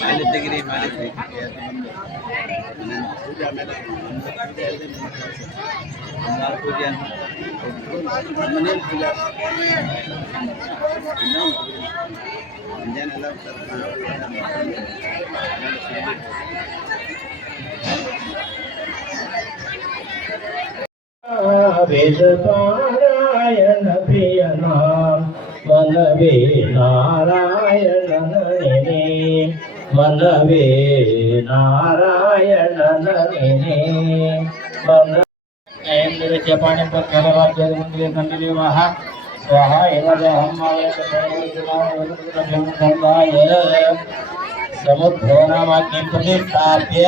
ಮಾಡಿದ್ದೀರಿ ಮಾಡಿದ್ರಿ ಪೂಜೆ ಮನೇಲಿ ಪೂಜೆ ಮುಂಜಾನೆಲ್ಲ ವೇದ ಪಾರಾಯಣ ಪ್ರಿಯನ ಮನವೇ ನಾರಾಯಣನೇ ಮನವೇ ನಾರಾಯಣನೇ ಮನ पाणी पर राज्य विवाह स्वाहा समुद्रो नामाग्नि प्रतिष्ठाप्य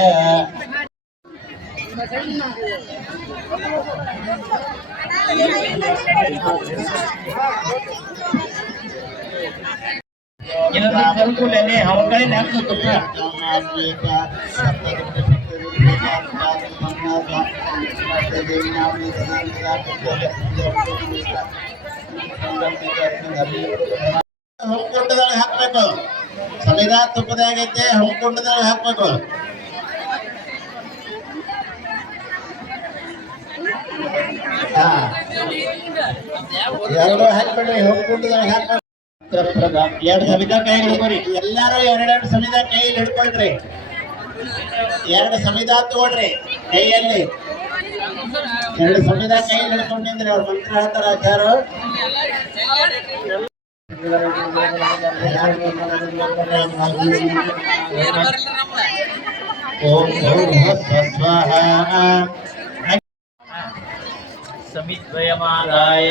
हम कहीं ಹಮ್ಮಿಕೊಂಡದಾಗ ಹಾಕ್ಬೇಕು ಸಮಿದ ತುಪ್ಪದಾಗೈತೆ ಹಮ್ಮಿಕೊಂಡದಾಗ ಹಾಕ್ಬೇಕು ಎರಡು ಹಾಕ್ಬೇಡ್ರಿ ಹಮ್ಮಿಕೊಂಡದಾಗ ಹಾಕ್ಬೇಕು ಎರಡು ಸಮಿದ ಕೈ ಹಿಡ್ಕೊರಿ ಎಲ್ಲಾರು ಎರಡೆರಡು ಸಮಿದ ಕೈ ಹಿಡ್ಕೊಳ್ರಿ ಎರಡು ಸಮಿದ ತಗೊಳ್ರಿ ಕೈಯಲ್ಲಿ ಎರಡು ಸಮಿದ ಕೈ ಹಿಡ್ಕೊಂಡಿದ್ರೆ ಅವ್ರ ಮಂತ್ರ ಹೇಳ್ತಾರ ಆಚಾರ ಓಂ ಸ್ವಾಹ समिद्वयमादाय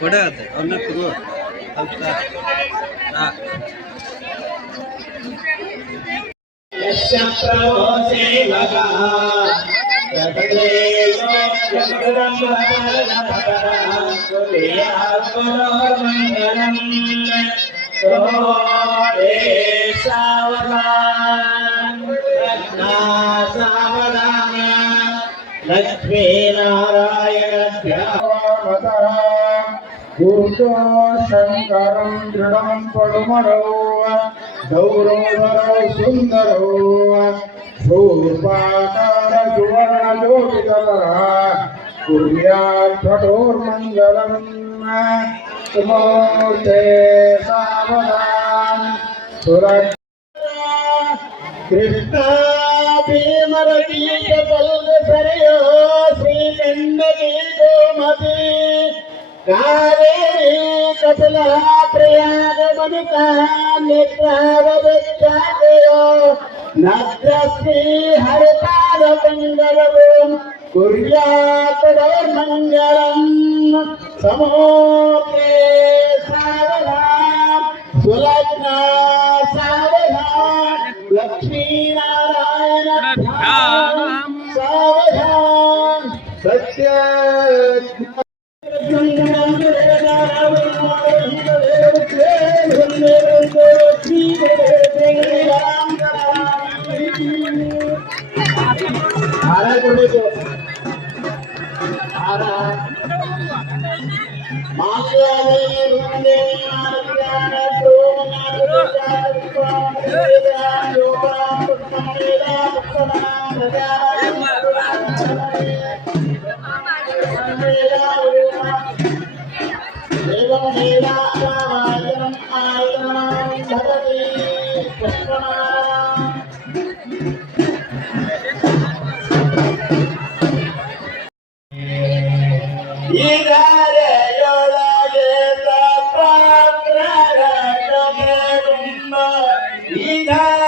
ಕೊಡೋದು ಅವನ್ನ ತಗೋ लक्ष्मी नारायण गुरुतो शंकरं दृढं पडुमरो गौरवधरो सुंदरो शूर्पाकार सुवर्णजोतिकरः कुर्यात् कठोर्मङ्गलं तुमोर्ते सावधान कृष्ण भीमरती पल्ल सरयो श्रीगंडकी गोमती कावेरी कपिला प्रयाग मनुका नेत्रावदच्चादयो नद्रश्री हरिपाद मंगलम् कुर्यात् मंगलम् समोके सावधान सुलग्ना सावधान लक्ष्मी नारायण सावधान सत्य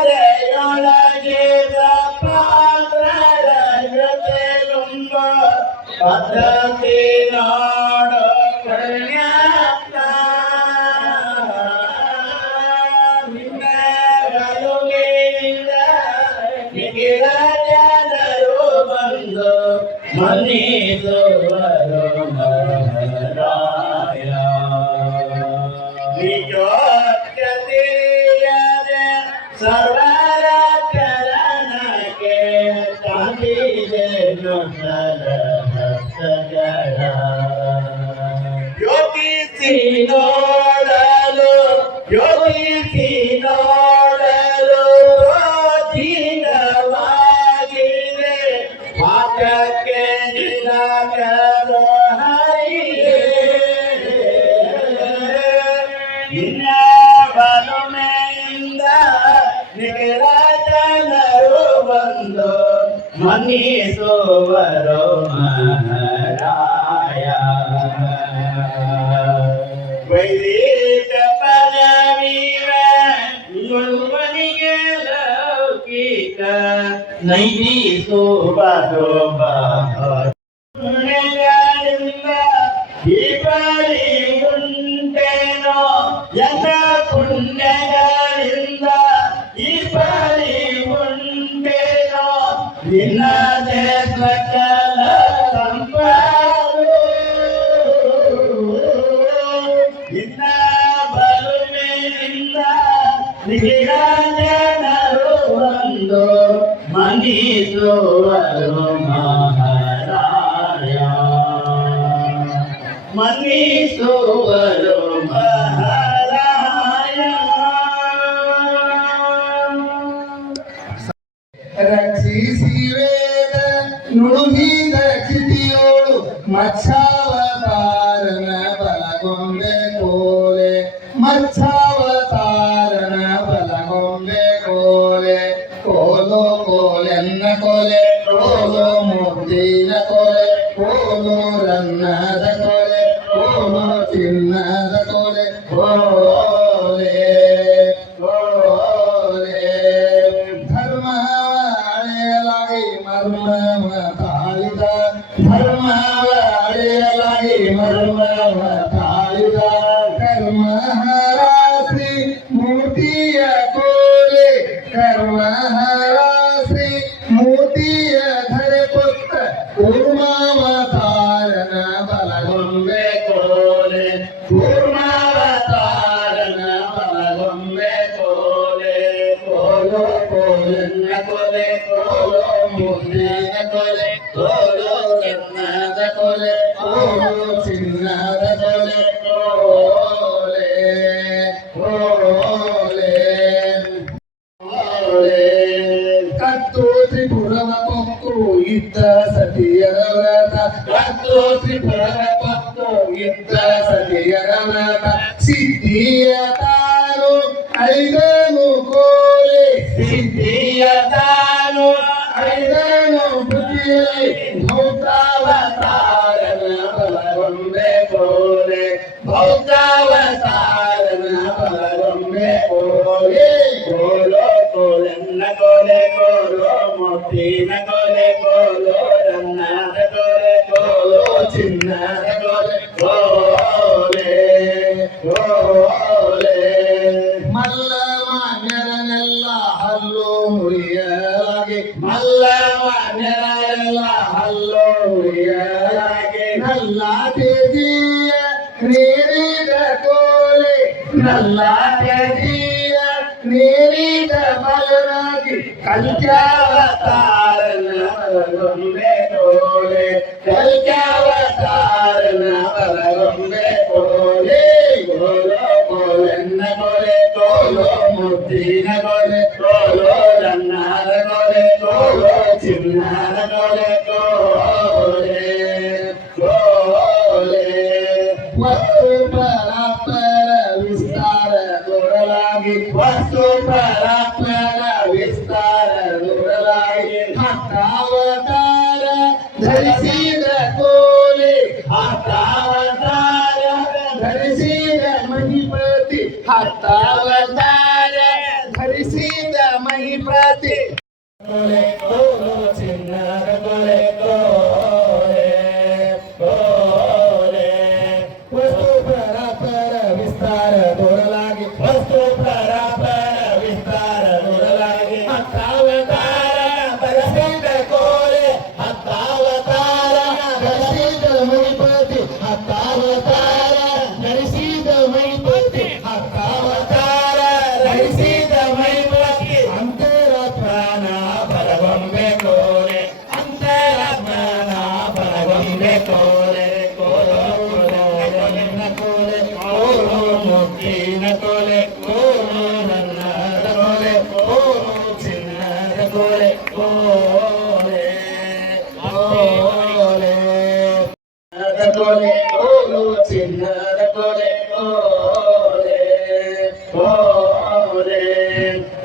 ಇದರೆಯೊಳಗೆ ಪದ್ಧತಿ ನೋಡು ಪುಣ್ಯಾತ್ಮ ನಿನ್ನ ಬಲುವಿನಿಂದ ನಿಖಿಲ ಜನರು ಬಂದು ಮನ್ನಿಸುವರು ಮಹಾರಾಯ ನಿಜೋತ್ಕೃತಿಯದೆ ಸರ್ವರ ಚರಣಕ್ಕೆ ತಂದಿದೆನು ಸರಸಗಳ ಯೋಗಿಸಿ ನೋಡಲು ಯೋಗಿಸಿ ನೋಡಲು ದೀನವಾಗಿದೆ ಪಾಠಕ್ಕೆ ನಿರಾಕರು ಹರಿಯೇ ನಿನ್ನ ಬಲುಮೆಯಿಂದ ನಿಖಿಲ ಜನರು ಬಂದು ಮನ್ನಿಸುವರು ಮಹಾರಾಯ ವೈದಿಕ ಪದವಿವ ಗುರುವನಿಗೆ ಲೌಕಿಕ ನೈದಿಸುವುದು ಪುಣ್ಯಗಳಿಂದ ಈ ಬಳಿ ಉಂಟೇನೋ ಎಲ್ಲ ಪುಣ್ಯಗಳಿಂದ ಈ ಬಳಿ ಉಂಟೇನೋ ನಿನ್ನದೇ ಸಕಲ ಸಂಪತ್ತು ನಿನ್ನ ಬಲುವಿನಿಂದ ನಿಖಿಲ ಜನರು ಬಂದು ಮನ್ನಿಸುವರು ಮಹಾರಾಯ ಮನ್ನಿಸುವರು ಮಹಾರಾಯ ರಕ್ಷಿಸಿ ವೇದ ನುಡಿದ ಕ್ಷಿತಿಯೋಳು ಮಚ್ಛಾವತಾರನ ಬಲಗೊಂಬೆ ಕೋಲೆ ಮಚ್ಛಾವತಾರನ ಬಲಗೊಂಬೆ ಕೋಲೆ ಕೋಲು ಕೋಲೆನ್ನ ಕೊಲೆ ಕೋಲು ಮುದ್ದಿನ ಕೊಲೆ ಕೋಲು ರನ್ನದ ಕೊಲೆ ಕೋಲು ಚಿನ್ನದ ಕೊಲೆ ಕೋಲೆ ಕೋಲೆ ಧರ್ಮ ಅಳೆಯಲಾಗಿ ಮರ್ಮ ತಾಳಿದ ಧರ್ಮ ಅಳೆಯಲಾಗಿ ಮರ್ಮ ತಾಳಿದ ಕರ್ಮ ಹರಾಸಿ ಮೂರ್ತಿಯ ಕೋಲೆ ಕರ್ಮ ಹರಾಸಿ ಮೂರ್ತಿಯ ಧರೆ ಪುತ್ರ ಕೂರ್ಮಾವತಾರನ ಬಲಗೊಂಬೆ ಕೋಲೆ ಕೂರ್ಮಾವತಾರನ ಬಲಗೊಂಬೆ ಕೋಲೆ ಕೋಲು ಕೋಲನ್ನ ಕೊಲೆ ಕೋಲು ಮುದ್ದಿನ ಕೊಲೆ ಕೋಲು ರತ್ನದ ಕೊಲೆ ಕೋಲು ಚಿನ್ನದ ಕೊಲೆ ಕೋಲೆ ಕೋಲೆ ಕತ್ತು ತ್ರಿಪುರವ ಪೊಕ್ಕು ಇದ್ದ ಸತಿಯರ ವ್ರತ ಕತ್ತು ತ್ರಿಪುರವ ಪೊಕ್ಕು ಇದ್ದ ಸತಿಯರ ವ್ರತ ಸಿದ್ಧಿಯ ತಾನು ಐದನು ಕೋಲೆ ಸಿದ್ಧಿಯ ತಾನು ಐದನು ಬುದ್ಧಿಯಲ್ಲಿ ಭೌತಾವತಾರನ ಬಲಗೊಂಬೆ ಕೋಲೆ ಭೌತಾವತಾರನ ಬಲಗೊಂಬೆ ಕೋಲೆ ಕೋಲೋ ಕೋಲನ್ನ ಕೋಲೆ ಕೋಲೋ ಮುತ್ತಿನ ಕೋಲೆ ಕೋಲೋ ರನ್ನದ ಕೋಲೆ ಕೋಲೋ ಚಿನ್ನದ ಕೋಲೆ ಕೋಲೆ ಕೋಲೆ ಮಲ್ಲ ಮಾನ್ಯರನ್ನೆಲ್ಲ ಹಲ್ಲು ಮುರಿಯಲಾಗಿ ಮಲ್ಲ ಮಾನ್ಯರೆಲ್ಲ ಹಲ್ಲು ಮುರಿಯಲಾಗಿ ನಲ್ಲ ತೇಜಿಯ ನೀರಿದ ಕೋಲೆ ನಲ್ಲ ತೇಜಿಯ ನೀರಿದ ಬಲನಾಗಿ ಕಲ್ಕ್ಯಾವತಾರನ ಬಲಗೊಂಬೆ ಕೋಲೆ ಕಲ್ಕ್ಯಾವತಾರನ ಬಲಗೊಂಬೆ ಕೋಲೆ ಕೋಲೋ ಕೋಲನ್ನ ಕೋಲೆ ಕೋಲೋ ಮುದ್ದಿನ ಕೋಲೆ ಕೋಲೋ ರನ್ನದ ಕೋಲೆ ಕೋಲೋ ಚಿನ್ನದ ಕೋಲೆ ಕೋಲೆ ಕೋಲೆ ವಸ್ತು ಪರಾಪರ ವಿಸ್ತಾರ ದೊರಲಾಗಿ ವಸ್ತು ಪರಾಪರ ವಿಸ್ತಾರ ದೊರಲಾಗಿ ಹತ್ತಾವತಾರ ಧರಿಸಿದ ಕೋಲೆ ಹತ್ತಾವತಾರ ಧರಿಸಿದ ಮಹಿಪತಿ ಹತ್ತಾವತಾರ ಧರಿಸಿದ ಮಹಿಪತಿ ಕೋಲೆ ಕೋಲು ಚಿನ್ನದ ಕೋಲೆ ಕೋಲೆ ಕೋಲೆ ಕೋಲು ನನ್ನ ಕೋಲೆ ಕೋಲು ಮುತ್ತಿನ ಕೋಲೆ ಕೋಲು ನನ್ನದ ಕೋಲೆ ಕೋಲು ಚಿನ್ನದ ಕೋಲೆ ಕೋಲೆ ಕೋಲೆ ಕೋಲೆ ಕೋಲು ಚಿನ್ನದ ಕೋಲೆ ಕೋಲೆ ಕೋಲೆ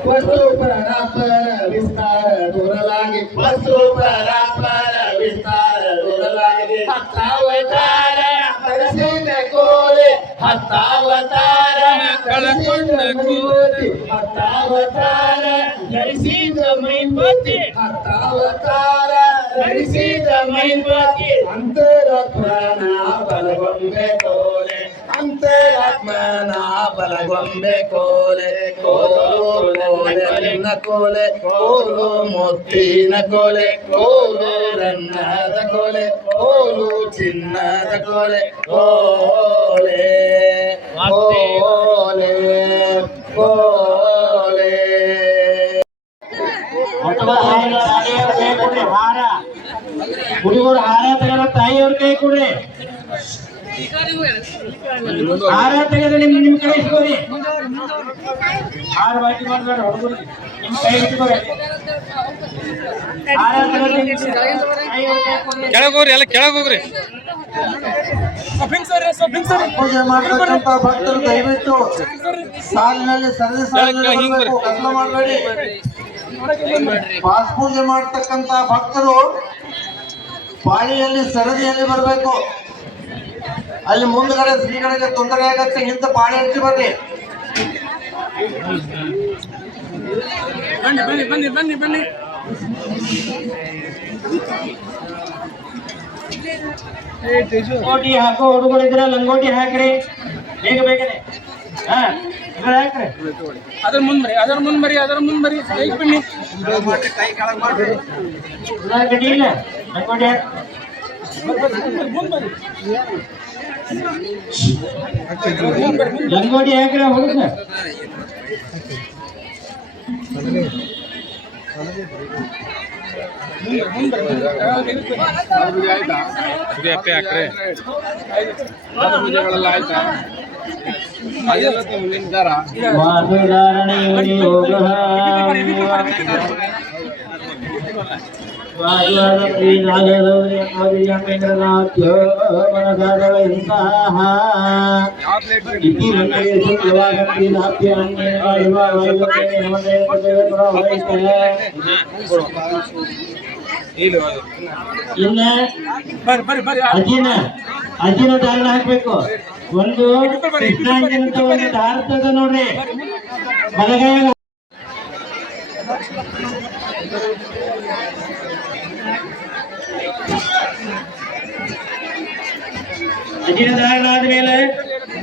ವಸ್ತು ಪರಾಪರ ವಿಸ್ತಾರ ದೂರಲಾಗಿ ವಸ್ತು ಪರಾಪರ ವಿಸ್ತಾರ ದೂರಲಾಗಿದೆ ಹತ್ತಾವತಾರ ಧರಿಸಿದ ಕೋಲೆ ಹತ್ತಾವತಾರ ಕಳಕೊಂಡ ಕೋಲೆ ಹತ್ತಾವತಾರ ಧರಿಸಿದ ಮೈಪತಿ ಹತ್ತಾವತಾರ ಧರಿಸಿದ ಮೈಪತಿ ಅಂತರಾತ್ಮನ ಬಲಗೊಂಬೆ ಕೋಲೆ ಅಂತರಾತ್ಮನ ಬಲಗೊಂಬೆ ಕೋಲೆ ಕೋಲೆ ನಿನ್ನ ಕೋಲೆ ಕೋಲು ಮುತ್ತಿನ ಕೋಲೆ ಕೋಲು ರನ್ನದ ಕೋಲೆ ಕೋಲು ಚಿನ್ನದ ಕೋಲೆ ಕೋಲೆ ಕೋಲೆ ಕೋಲೆ ಹಾರ ಹುಡುಗರು ಹಾರ ತೆಗೆದ ತಾಯಿಯವ್ರ ಕೈ ಕೊಡ್ರಿ ಹಾರ ತೆಗೆದು ನಿಮ್ ಕೈ ಇಟ್ಕೋರಿ ಹಾರ ಬಾಕಿ ಮಾಡ್ಬೇಡ ಹುಡುಗರು ನಿಮ್ ಕೈ ಇಟ್ಕೋರಿ ಹಾರ ಕೆಳಗೋಗ್ರಿ ಎಲ್ಲ ಕೆಳಗೋಗ್ರಿ ಪೂಜೆ ಮಾಡತಕ್ಕಂತ ಭಕ್ತರು ದಯವಿಟ್ಟು ಸಾಲಿನಲ್ಲಿ ಸರದಿ ಸಾಲಿನಲ್ಲಿ ಬರಬೇಕು, ಗದ್ದಲ ಮಾಡಬೇಡಿ. ಪಾಸ್ ಪೂಜೆ ಮಾಡತಕ್ಕಂತ ಭಕ್ತರು ಪಾಳಿಯಲ್ಲಿ ಸರದಿಯಲ್ಲಿ ಬರಬೇಕು. ಅಲ್ಲಿ ಮುಂದ್ಗಡೆ ಶ್ರೀಗಳಿಗೆ ತೊಂದರೆ ಆಗತ್ತೆ, ಇಂಥ ಪಾಳಿ ಹಚ್ಚಿ ಬರ್ರಿ. ಬನ್ನಿ ಲಂಗೋಟಿ ಹಾಕೋ ಹುಡುಗರು ಇದ್ರೆ ಲಂಗೋಟಿ ಹಾಕ್ರಿ ಬೇಗ ಬೇಗನೆ. ಹಾ ಹಾಕ್ರಿ ಅದ್ರ ಮುಂದ್ ಬರಿ ಕೈ ಬನ್ನಿ ಗಡಿಯಿಲ್ಲ ಲಂಗೋಟಿ ಲಂಗೋಟಿ ಹಾಕ್ರಿ ಹುಡುಗ ಅಪ್ಪೆ ಹಾಕ್ರೆ ಪೂಜೆಗಳೆಲ್ಲ ಆಯ್ತಾ? ಅದೆಲ್ಲ ನಿಂತಾರ ಅಜ್ಜಿನ ದಾರಣ ಹಾಕ್ಬೇಕು. ಒಂದು ಕೃಷ್ಣಾಂಜನ ಅಂತ ಒಂದು ದಾರ ನೋಡ್ರಿ ಬಲಗೈಯಾಗ ಅಜ್ಜಿನ ದಾರಣ ಆದ್ಮೇಲೆ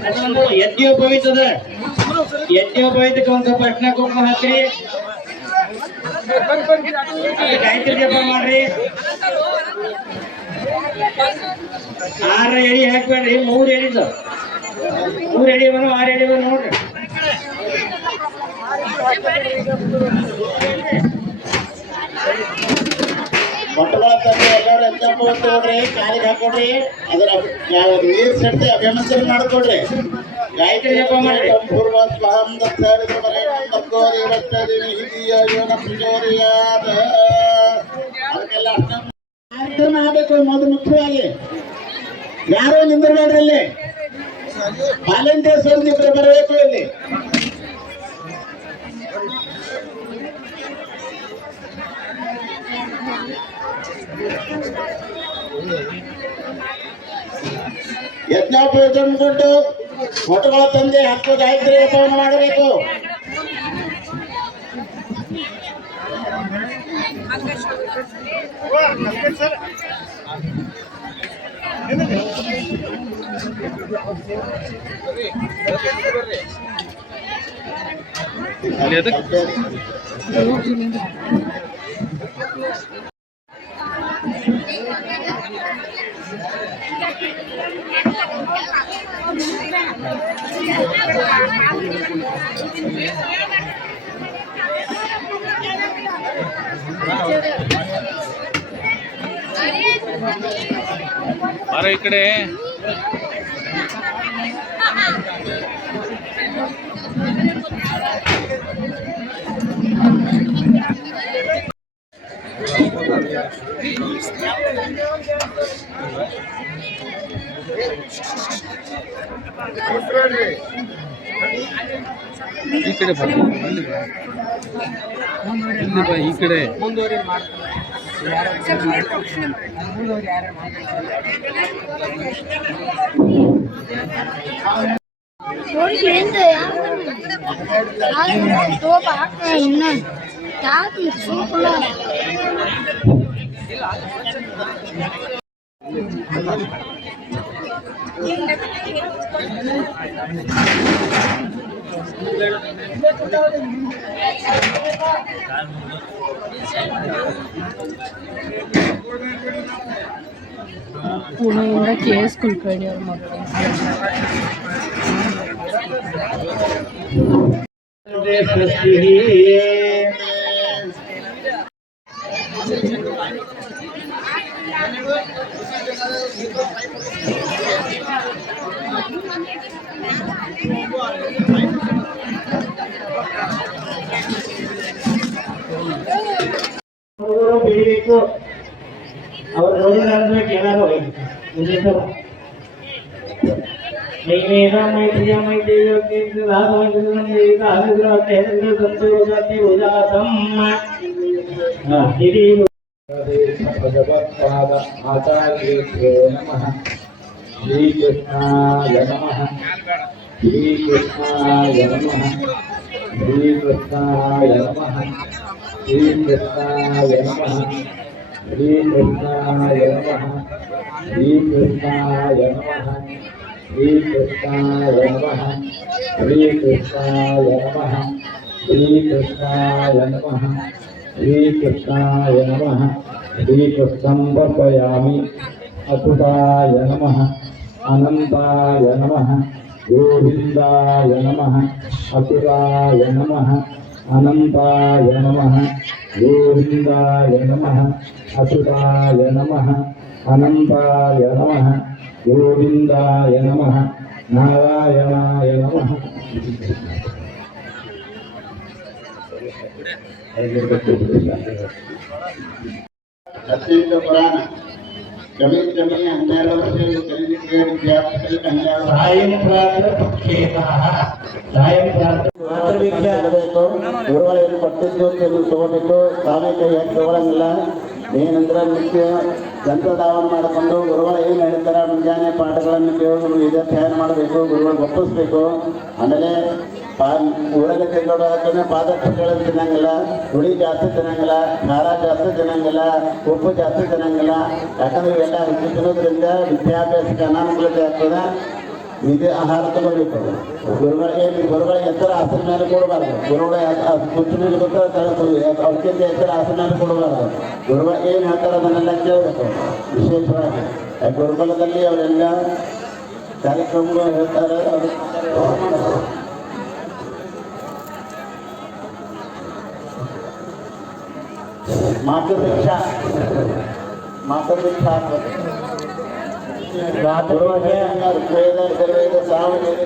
ಅದೊಂದು ಯಜ್ಞೋಪವೀತದ ಯಜ್ಞೋಪವೀತಕ್ಕೆ ಒಂದು ಸ್ವಲ್ಪ ಅರ್ಶಿನ ಕುಂಕುಮ ಹಾಕ್ರಿ, ಗಾಯತ್ರಿ ಜಪ ಮಾಡ್ರಿ. 6 ಎಡಿ ಹಾಕ್ಬೇಡ್ರಿ, 3 ಎಡಿದು 3 ಎಡಿ ಬರೋ 6 ಎಡಿ ಬರೋ ನೋಡ್ರಿ. ಮೊಟ್ಟಗಳ ತಂದೆ ಎಲ್ಲರೂ ಎತ್ತಪ್ಪ ತಗೊಳ್ರಿ, ಕಾಲಿಗೆ ಹಾಕೊಡ್ರಿ, ಅದರ ನೀರು ಸೆಡ್ತಿ ಅಭಿಮಂತ್ರಿ ಮಾಡ್ಕೊಡ್ರಿ, ಗಾಯತ್ರಿ ಜಪ ಮಾಡ್ರಿ. ಅದಕ್ಕೆಲ್ಲ ಕಾರ್ಯಕ್ರಮ ಆಗಬೇಕು. ಮೊದಲು ಮುಖ್ಯವಾಗಿ ಯಾರೋ ನಿಂದಿರಬೇಡ್ರಿ, ಇಲ್ಲಿ ವಾಲಂಟಿಯರ್ಸ್ ಇಬ್ಬರು ಬರಬೇಕು. ಇಲ್ಲಿ ಯಜ್ಞೋಪವೀತ ಅಂದ್ಕೊಂಡು ಮೊಟ್ಟಗಳ ತಂದೆ ಹತ್ತು ಗಾಯತ್ರಿ ಜಪವನ್ನು ಮಾಡಬೇಕು. ಬಾರ ಈ ಕಡೆ. ಈ ಕಡೆ ಬಾ, ಇಲ್ಲಿ ಬಾ, ಈ ಕಡೆ. ಪುಣೆಯಿಂದ KS ಕುಲಕರ್ಣಿ ಅವ್ರ ಮಕ್ಕಳು. ಬೆಳಿಬೇಕು ಅವ್ರ ನೋಡಿದ್ರೆ ಏನಾರು ಭಗವತ್ಪಾದ ಆಚಾರ್ಯೇಭ್ಯೋ ನಮಃ. ಶ್ರೀಕೃಷ್ಣಾಯ ನಮಃ. ಶ್ರೀಕೃಷ್ಣಾಯ ನಮಃ. ಶ್ರೀಕೃಷ್ಣಾಯ ನಮಃ. ಶ್ರೀಕೃಷ್ಣಾಯ ನಮಃ. ಶ್ರೀಕೃಷ್ಣಾಯ ನಮಃ. ಶ್ರೀಕೃಷ್ಣಾಯ ನಮಃ. ಶ್ರೀಕೃಷ್ಣಾಯ ನಮಃ. ಶ್ರೀಕೃಷ್ಣಾಯ ನಮಃ. ಶ್ರೀಕೃಷ್ಣಾಯ ನಮಃ. ಶ್ರೀಕೃಷ್ಣಾಯ ನಮಃ. ಶ್ರೀಕೃಷ್ಣಂ ವರ್ಪಯಾಮಿ. ಅಚ್ಯುತಾಯ ನಮಃ. ಅನಂತಾಯ ನಮಃ. ಗೋವಿಂದಾಯ ನಮಃ. ಅಚ್ಯುತಾಯ ನಮಃ. ಅನಂತಾಯ ನಮಃ. ಗೋವಿಂದಾಯ ನಮಃ. ಅಚ್ಯುತಾಯ ನಮಃ. ಅನಂತಾಯ ನಮಃ. ಗೋವಿಂದಾಯ ನಮಃ. ನಾರಾಯಣಾಯ ನಮಃ. ಅತ್ಯಂತ ಪುರಾಣ ಕಮಿ 12 ವರ್ಷಗಳು ಕಲಿಲಿಕ್ಕೆ ವಿದ್ಯಾರ್ಥಿಗಳಿಗೆ 12 ಸಾಯಂ ಪ್ರಾತಃ ಪಕ್ಷೇತಃ. ಸಾಯಂ ಪ್ರಾತಃ ತಗೋಬೇಕು. ಗುರುವಾರ ಪಟ್ಟಿದ್ದು ತಗೋಬೇಕು. ತಾವೇ ಕೈ ಹಾಕಿ ತಗೊಳಂಗಿಲ್ಲ. ಏನಂದ್ರೆ ನಿತ್ಯ ಗ್ರಂಥದಾವನ ಮಾಡಿಕೊಂಡು ಗುರುಗಳು ಏನು ಹೇಳ್ತಾರೆ ಮುಂಜಾನೆ ಪಾಠಗಳನ್ನು ಕೇಳೋದು ಇದೇ ಧ್ಯಾನ ಮಾಡಬೇಕು. ಗುರುಗಳು ಒಪ್ಪಿಸ್ಬೇಕು. ಆಮೇಲೆ ಊರಾಗ ತಿನ್ನೋದಕ್ಕೆ ಪಾದಕ್ಷಗಳನ್ನು ತಿನ್ನಂಗಿಲ್ಲ. ಹುಳಿ ಜಾಸ್ತಿ ತಿನ್ನಂಗಿಲ್ಲ. ಖಾರ ಜಾಸ್ತಿ ತಿನ್ನಂಗಿಲ್ಲ. ಉಪ್ಪು ಜಾಸ್ತಿ ತಿನ್ನಂಗಿಲ್ಲ. ಯಾಕಂದ್ರೆ ಇವೆಲ್ಲ ಹೆಚ್ಚು ತಿನ್ನೋದ್ರಿಂದ ವಿದ್ಯಾಭ್ಯಾಸಕ್ಕೆ ಅನಾನುಕೂಲತೆ ಆಗ್ತದೆ. ವಿದ್ಯೆ ಆಹಾರ ತಗೋಬೇಕು. ಗುರುಗಳಿಗೆ ಎತ್ತರ ಆಸನ ಮೇಲೆ ಕೊಡಬಾರ್ದು. ಗುರುಗಳ ಕುರ್ಚಿ ಮೇಲೆ ಅವ್ರಿಗಿಂತ ಎತ್ತರ ಆಸನ ಮೇಲೆ ಕೊಡಬಾರ್ದು. ಗುರುಗಳು ಏನು ಹೇಳ್ತಾರೆ ಅದನ್ನೆಲ್ಲ ಕೇಳಬೇಕು. ವಿಶೇಷವಾಗಿ ಗುರುಕುಲದಲ್ಲಿ ಅವರೆಲ್ಲ ಕಾರ್ಯಕ್ರಮಗಳು ಹೇಳ್ತಾರೆ. ಅದು ಮಾತೃದೀಕ್ಷಾ ಆಗ್ತದೆ. ಋಗ್ವೇದ ಯಜುರ್ವೇದ ಸಾಮವೇದ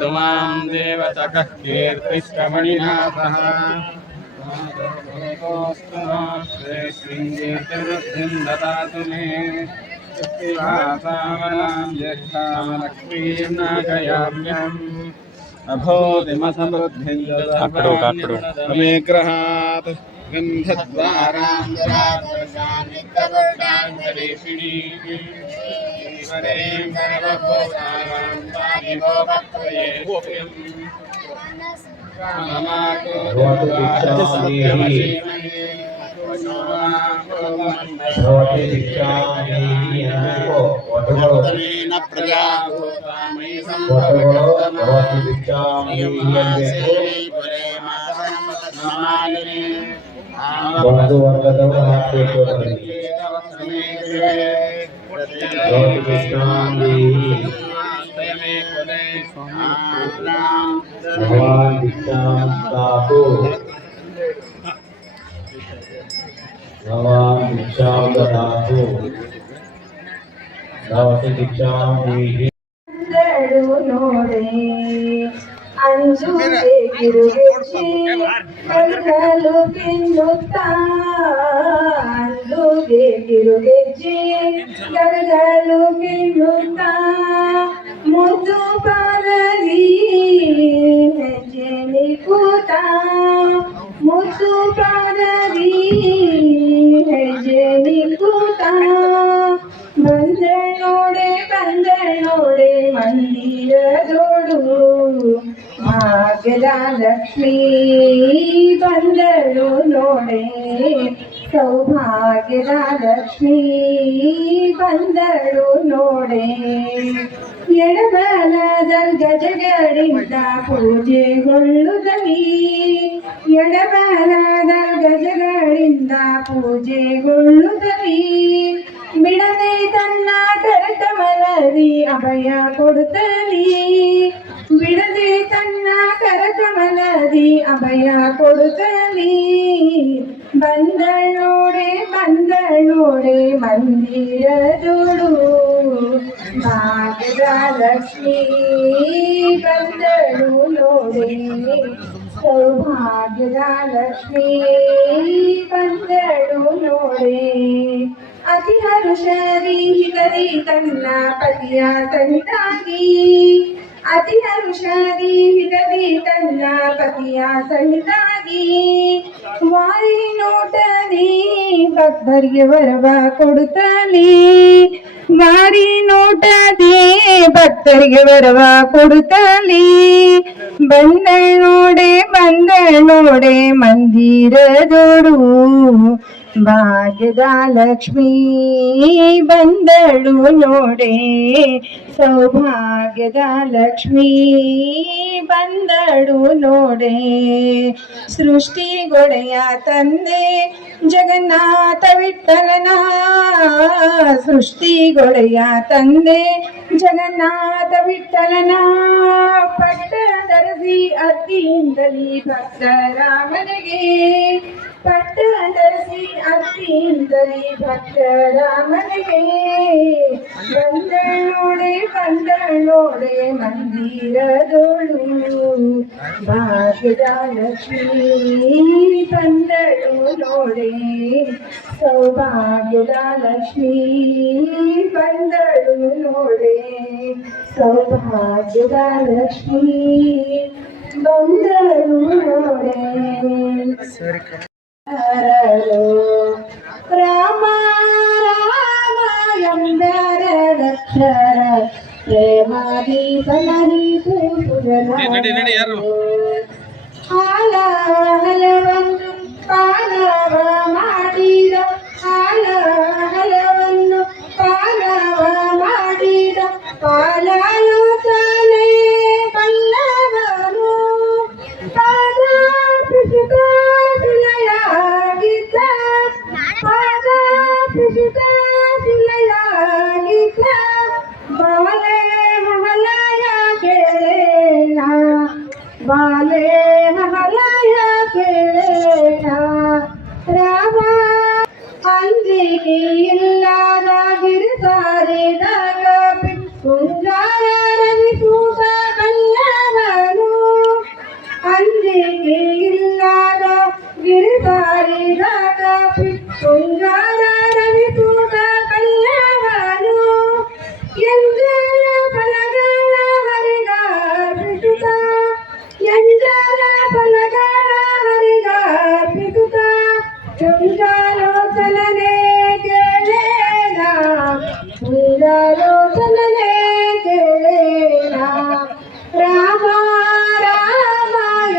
त्वां देवतकः कीर्तिश्रमणिनाथः श्रीङ्गीर्तिवृद्धिं ददातु मे श्रीवासावनां ज्येष्ठामलक्ष्मीं नागयाम्यम् अभोधिमसमृद्धिं मे गृहात् गन्धद्वारां ददातुर्षामित्रवर्णान्तरेषिणी ईश्वरीं सर्वभूतानां स्वामिनो भक्तये ಒಂದು ವರ್ಗದವರು ಹಾಕಬೇಕು ಅವರಿಗೆ. ಗೌತಮಿ ಶಾಂತಿ ಭಗವಾನ್ ದೀಕ್ಷಾಂ ದಾತು ಭಗವಾನ್ ದೀಕ್ಷಾಂ ದದಾತು ಗೌತಮಿ ದೀಕ್ಷಾಂ ದೇಹಿ. ನೋಡೆ ಅಂಜುಗೆ ಗಿರುಗೆಜ್ಜೆ ಕಣ್ಣಲು ತಿನ್ನುತ್ತಾ ಅಂಜುಗೆ ಗಿರುಗೆಜ್ಜೆ ಕರಗಲು ತಿನ್ನುತ್ತಾ ಮುದ್ದು ಪಾರಲಿ ಹೆಜ್ಜೆ ನಿಕೂತ ಮುದ್ದು ಪಾರಲಿ ಹೆಜ್ಜೆ ನಿಕೂತ ಬಂದಳೋಡೆ ಮಂದಿರದೋಡು ಭಾಗ್ಯದ ಲಕ್ಷ್ಮೀ ಬಂದಳು ನೋಡೆ ಸೌಭಾಗ್ಯದ ಲಕ್ಷ್ಮೀ ಬಂದಳು ನೋಡೆ ಎಡಬಲದಲ್ಲಿ ಗಜಗಳಿಂದ ಪೂಜೆಗೊಳ್ಳುತ್ತಲೀ ಎಡಬಲದಲ್ಲಿ ಗಜಗಳಿಂದ ಪೂಜೆಗೊಳ್ಳುತ್ತಲೀ ಬಿಡದೆ ತನ್ನ ಕರಕಮಲದಿ ಅಭಯ ಕೊಡುತ್ತಲೀ ಬಿಡದೆ ತನ್ನ ಕರಕಮಲದಿ ಅಭಯ ಕೊಡುತ್ತಲೀ ಬಂದಳೋಡೆ ಮಂದಿರದೋಡು ಭಾಗ್ಯದ ಲಕ್ಷ್ಮೀ ಬಂದಳು ನೋಡೆ ಸೌಭಾಗ್ಯದ ಲಕ್ಷ್ಮೀ ಬಂದಳು ನೋಡೆ ಅತಿ ಹರುಷರಿ ಹಿತರಿ ತನ್ನ ಪತಿಯ ಸಹಿತಾಗಿ ಅತಿ ಹರುಷರಿ ಹಿತರಿ ತನ್ನ ಪತಿಯ ಸಹಿತಾಗಿ ವಾರಿ ನೋಟದಿ ಭಕ್ತರಿಗೆ ವರವ ಕೊಡುತ್ತಲೀ ವಾರಿ ನೋಟದಿ ಭಕ್ತರಿಗೆ ವರವ ಕೊಡುತ್ತಲೀ ಬಂದಳೋಡೆ ಮಂದಿರದೋಡು ಭಾಗ್ಯದ ಲಕ್ಷ್ಮೀ ಬಂದಳು ನೋಡೆ ಸೌಭಾಗ್ಯದ ಲಕ್ಷ್ಮೀ ಬಂದಳು ನೋಡೆ ಸೃಷ್ಟಿಗೊಡೆಯ ತಂದೆ ಜಗನ್ನಾಥ ವಿಠಲನ ಸೃಷ್ಟಿಗೊಡೆಯ ತಂದೆ ಜಗನ್ನಾಥ ವಿಠಲನ ಪಟ್ಟ ಧರಿಸಿ ಅತ್ತಿಯಿಂದಲೇ ಭಕ್ತರ ಮನೆಗೆ ಪಟ್ಟ ಧರಿಸಿ ಅತ್ತಿಯಿಂದಲೇ ಭಕ್ತರ ಮನೆಗೆ ಬಂದಳೋಡೆ ಮಂದಿರದೋಳು ಭಾಗ್ಯದ ಲಕ್ಷ್ಮೀ ಬಂದಳು ನೋಡೆ ಸೌಭಾಗ್ಯದ ಲಕ್ಷ್ಮೀ ಬಂದಳು ನೋಡೆ ಸೌಭಾಗ್ಯದ ಲಕ್ಷ್ಮೀ ಬಂದಳು ನೋಡೆ ರಾಮ ರಾಮ ಎಂದರಡಕ್ಷರ ಪ್ರೇಮಾದಿ ಸಲಹಿಸು ಹಾಲ ಹಲವನ್ನು ಪಾಲವ ಮಾಡಿದ ಹಾಲ ಹಲವನ್ನು ಪಾಲವ ಮಾಡಿದ ಪಾಲಾಲೋಚನೆ ಬಲ್ಲವನು ಪಾದ ಪಿಸುಕ ಶಿಲೆಯಾಗಿದ್ದ ಪಾದ ಪಿಸುಕ ಶಿಲೆಯಾಗಿದ್ದ ಬಾಲೆ ಹಲಯ ಕೇಳ ಬಾಲೆ ಹಲಯ ಕೇಳ ರಾಮ ಅಂಜಿಕೆ ಇಲ್ಲದ ಗಿರಿಸಾರಿದಾಗ ಕುಂಜಾರ ರವಿಸೂತ ಬಲ್ಲವನು ಅಂಜಿಕೆ ಇಲ್ಲದ ಗಿರಿಸಾರಿದಾಗ ಕುಂಜಾರ ರವಿಸೂತ ಬಲ್ಲವನು ಎಂಜಲ ಫಲಗಳ ಹರಿಗಾರ್ಪಿಸುತ್ತ ಎಂಜಲ ಫಲಗಳ ಹರಿಗಾರ್ಪಿಸುತ್ತ ಚುಂಜಾಲೋಚಲನೆ ಕೇಳೇನ ಚುಂಜಾಲೋಚಲನೆ ಕೇಳೇನ ರಾಮ ರಾಮ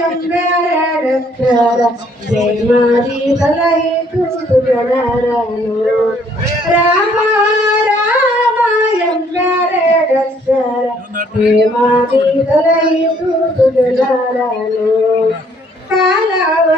ಎಂಬರಕ್ಷರ ಜನ್ಮಾದಿ ಸಲಹಿಸು ಜನರನು ರಾಮ ರಾಮ ಎಂಬರಕ್ಷರ ಪ್ರೇಮಾದಿ ಸಲಹಿಸು ಜನರನು ಕಾಲವ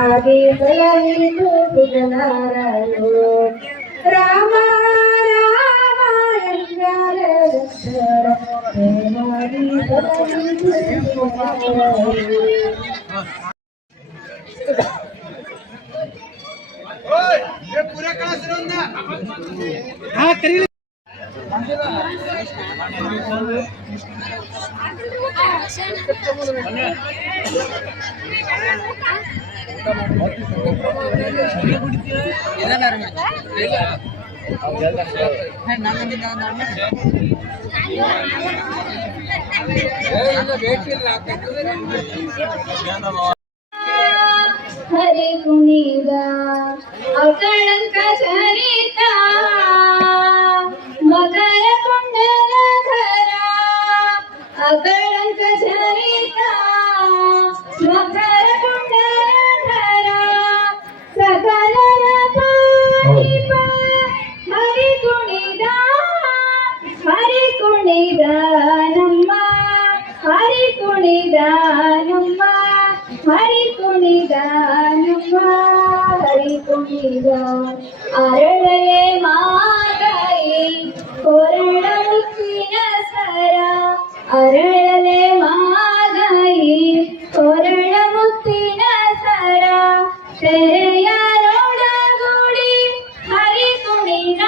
ಮಾಡಿ ಸಲಹಿತು ಸುಜನರನು ರಾಮ ರಾಮ ಎಲ್ಲರ ರಕ್ಷರ ಮಾಡಿ ಸಲಹಿತು ಸುಜನರನು ಹರಿ ಕುಣಿದ ಅಕಳಂಕ ಚರಿತ ಮಕರ ಕುಂಡಲಧರ ಅಕಳಂಕ ಚರಿತ ಮಕರ ಕುಂಡಲಧರ ಸಕಲರ ಪಾಲಿಪ ಹರಿ ಕುಣಿದ ನಮ್ಮ ಹರಿ ಕುಣಿದ ನಮ್ಮ ಹರಿ ಕುಣಿದ ನಮ್ಮ ಹರಿ ಕುಣಿದ ಅರಳಲೆ ಮಾತಾಯಿ ಕೊರಳ ಮುತ್ತಿನ ಸರ ಅರಳಲೆ ಮಾತಾಯಿ ಕೊರಳ ಮುತ್ತಿನ ಸರ ತೆರೆಯ ನೋಡಗುಡಿ ಹರಿ ಕುಣಿದ